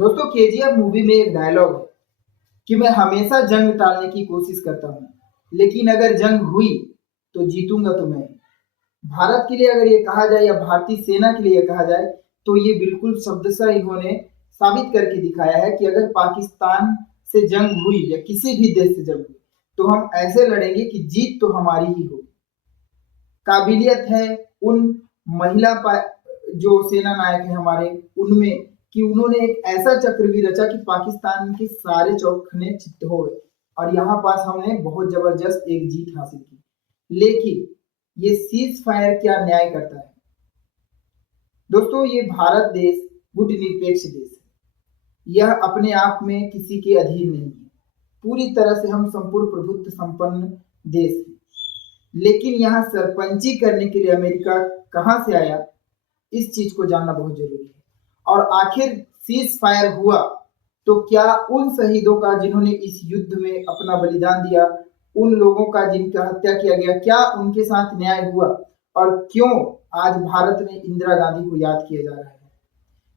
दोस्तों KGF movie में एक डायलॉग है कि मैं हमेशा जंग टालने की कोशिश करता हूँ, लेकिन अगर जंग हुई तो जीतूंगा तो मैं। भारत के लिए अगर ये कहा जाए या भारतीय सेना के लिए ये कहा जाए तो ये बिल्कुल शब्दशः इन्होंने साबित करके दिखाया है कि अगर पाकिस्तान से जंग हुई या किसी भी देश से जंग हुई तो हम ऐसे लड़ेंगे कि जीत तो हमारी ही होगी। काबिलियत है उन महिला जो सेना नायक है हमारे उनमें कि उन्होंने एक ऐसा चक्रव्यूह रचा कि पाकिस्तान के सारे चौखने चित्त हो गए और यहाँ पास हमने बहुत जबरदस्त एक जीत हासिल की। लेकिन ये सीज फायर क्या न्याय करता है? दोस्तों ये भारत देश गुटनिरपेक्ष देश है, यह अपने आप में किसी के अधीन नहीं है, पूरी तरह से हम संपूर्ण प्रभुत्व संपन्न देश है। लेकिन यहाँ सरपंची करने के लिए अमेरिका कहाँ से आया, इस चीज को जानना बहुत जरूरी है। और आखिर सीज फायर हुआ तो क्या उन शहीदों का जिन्होंने इस युद्ध में अपना बलिदान दिया, उन लोगों का जिनका हत्या किया गया, क्या उनके साथ न्याय हुआ? और क्यों आज भारत में इंदिरा गांधी को याद किया जा रहा है?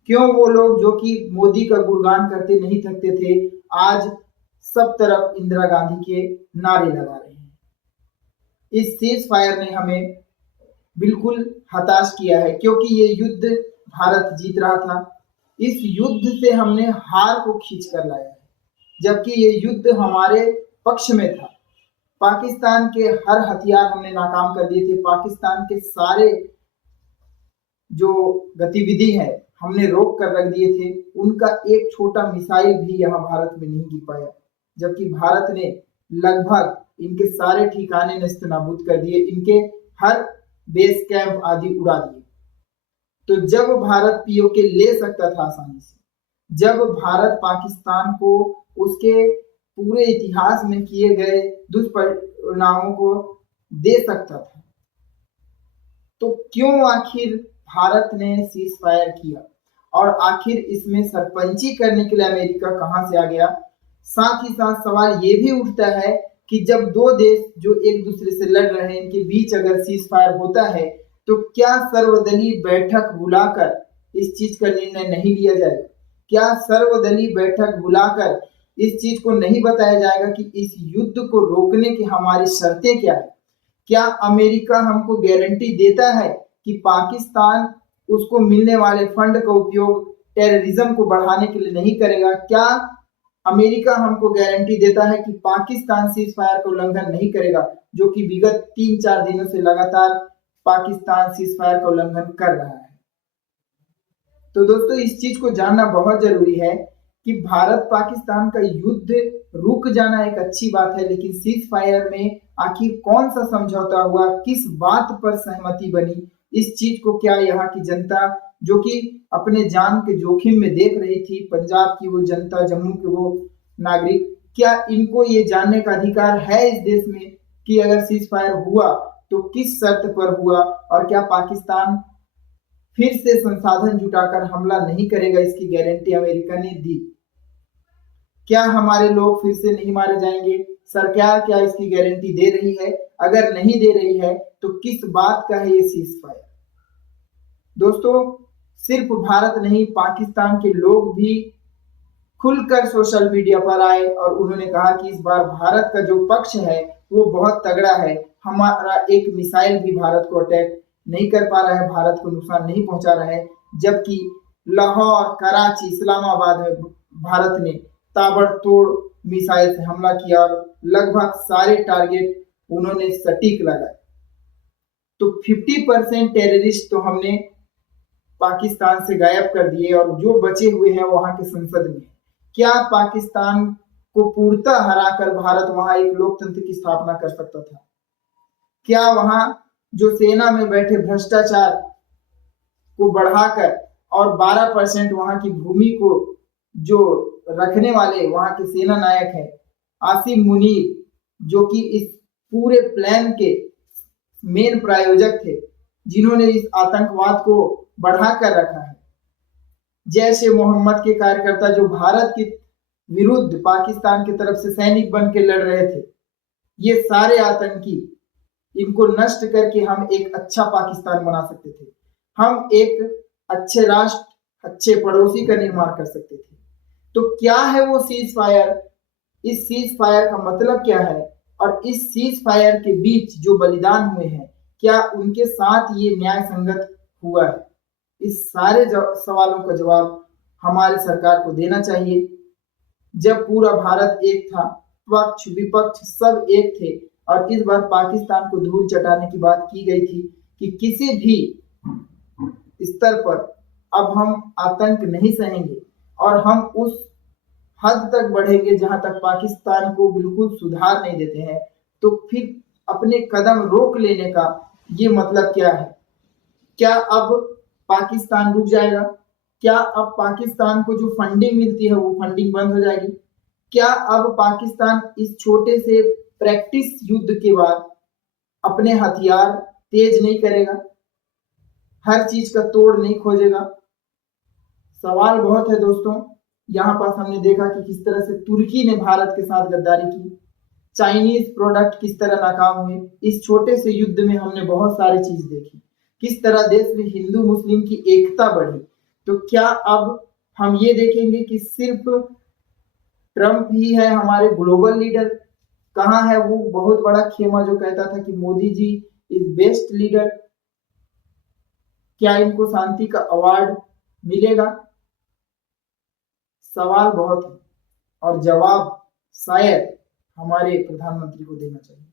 क्यों वो लोग जो कि मोदी का गुणगान करते नहीं थकते थे, आज सब तरफ इंदिरा गांधी के नारे लगा रहे हैं? इस सीज फायर ने हमें बिल्कुल हताश किया है, क्योंकि ये युद्ध भारत जीत रहा था। इस युद्ध से हमने हार को खींच कर लाया है, जबकि ये युद्ध हमारे पक्ष में था। पाकिस्तान के हर हथियार हमने नाकाम कर दिए थे, पाकिस्तान के सारे जो गतिविधि है हमने रोक कर रख दिए थे। उनका एक छोटा मिसाइल भी यहाँ भारत में नहीं गिर पाया, जबकि भारत ने लगभग इनके सारे ठिकाने नेस्तनाबूद कर दिए, इनके हर बेस कैंप आदि उड़ा दिए। तो जब भारत पीओके ले सकता था आसानी से, जब भारत पाकिस्तान को उसके पूरे इतिहास में किए गए दुष्परिणामों को दे सकता था, तो क्यों आखिर भारत ने सीज फायर किया? और आखिर इसमें सरपंची करने के लिए अमेरिका कहां से आ गया? साथ ही साथ सवाल ये भी उठता है कि जब दो देश जो एक दूसरे से लड़ रहे हैं इनके बीच अगर सीज फायर होता है तो क्या सर्वदलीय बैठक बुलाकर इस चीज का निर्णय नहीं लिया जाएगा? क्या सर्वदलीय बैठक बुलाकर इस चीज को नहीं बताया जाएगा कि इस युद्ध को रोकने की हमारी शर्तें क्या है? क्या अमेरिका हमको गारंटी देता है कि पाकिस्तान उसको मिलने वाले फंड का उपयोग टेररिज्म को बढ़ाने के लिए नहीं करेगा? क्या अमेरिका हमको गारंटी देता है कि पाकिस्तान सीज फायर का उल्लंघन नहीं करेगा, जो कि विगत 3-4 दिनों से लगातार पाकिस्तान सीज फायर का उल्लंघन कर रहा है? तो दोस्तों इस चीज को जानना बहुत जरूरी है कि भारत पाकिस्तान का युद्ध रुक जाना एक अच्छी बात है, लेकिन सीज फायर में आखिर कौन सा समझौता हुआ, किस बात पर सहमति बनी, इस चीज को क्या यहाँ की जनता जो कि अपने जान के जोखिम में देख रही थी, पंजाब की वो जनता, जम्मू के वो नागरिक, क्या इनको ये जानने का अधिकार है इस देश में कि अगर सीज फायर हुआ तो किस शर्त पर हुआ और क्या पाकिस्तान फिर से संसाधन जुटाकर हमला नहीं करेगा? इसकी गारंटी अमेरिका ने दी। क्या हमारे लोग फिर से नहीं मारे जाएंगे? सरकार क्या इसकी गारंटी दे रही है? अगर नहीं दे रही है तो किस बात का है ये सीज फायर? दोस्तों सिर्फ भारत नहीं, पाकिस्तान के लोग भी खुलकर सोशल मीडिया पर आए और उन्होंने कहा कि इस बार भारत का जो पक्ष है वो बहुत तगड़ा है, हमारा एक मिसाइल भी भारत को अटैक नहीं कर पा रहा है, भारत को नुकसान नहीं पहुंचा रहा है। जबकि लाहौर, कराची, इस्लामाबाद में भारत ने ताबड़तोड़ मिसाइल से हमला किया और लगभग सारे टारगेट उन्होंने सटीक लगाए। तो 50% टेररिस्ट तो हमने पाकिस्तान से गायब कर दिए और जो बचे हुए हैं वहां के संसद में। क्या पाकिस्तान को पूर्णतः हराकर भारत वहां एक लोकतंत्र की स्थापना कर सकता था? क्या वहां जो सेना में बैठे भ्रष्टाचार को बढ़ाकर और 12% वहां की भूमि को जो रखने वाले वहां के सेना नायक हैं आसिम मुनीर, जो कि इस पूरे प्लान के मेन प्रायोजक थे, जिन्होंने इस आतंकवाद को बढ़ाकर रखा है, जैश ए मोहम्मद के कार्यकर्ता जो भारत के विरुद्ध पाकिस्तान की तरफ से सैनिक बन के लड़ रहे थे, ये सारे आतंकी, इनको नष्ट करके हम एक अच्छा पाकिस्तान बना सकते थे, हम एक अच्छे राष्ट्र, अच्छे पड़ोसी का निर्माण कर सकते थे। तो क्या है वो सीज फायर, इस सीज फायर का मतलब क्या है, और इस सीज फायर के बीच जो बलिदान हुए हैं क्या उनके साथ ये न्याय संगत हुआ है? इस सारे सवालों का जवाब हमारे सरकार को देना चाहिए। जब पूरा भारत एक था, पक्ष विपक्ष सब एक थे, और इस बार पाकिस्तान को धूल चटाने की बात की गई थी कि किसी भी स्तर पर अब हम आतंक नहीं सहेंगे और हम उस हद तक बढ़ेंगे जहां तक पाकिस्तान को बिल्कुल सुधार नहीं देते हैं। तो फिर अपने कदम रोक लेने का ये मतलब क्या है? क्या अब पाकिस्तान रुक जाएगा? क्या अब पाकिस्तान को जो फंडिंग मिलती है वो फंडिंग बंद हो जाएगी? क्या अब पाकिस्तान इस छोटे से प्रैक्टिस युद्ध के बाद अपने हथियार तेज नहीं करेगा, हर चीज का तोड़ नहीं खोजेगा? सवाल बहुत है दोस्तों। यहाँ पास हमने देखा कि किस तरह से तुर्की ने भारत के साथ गद्दारी की, चाइनीज प्रोडक्ट किस तरह नाकाम हुए। इस छोटे से युद्ध में हमने बहुत सारी चीज देखी, किस तरह देश में हिंदू मुस्लिम की एकता बढ़ी। तो क्या अब हम ये देखेंगे कि सिर्फ ट्रंप ही है हमारे ग्लोबल लीडर? कहाँ है वो बहुत बड़ा खेमा जो कहता था कि Modi ji is best leader? क्या इनको शांति का अवार्ड मिलेगा? सवाल बहुत है और जवाब शायद हमारे प्रधानमंत्री को देना चाहिए।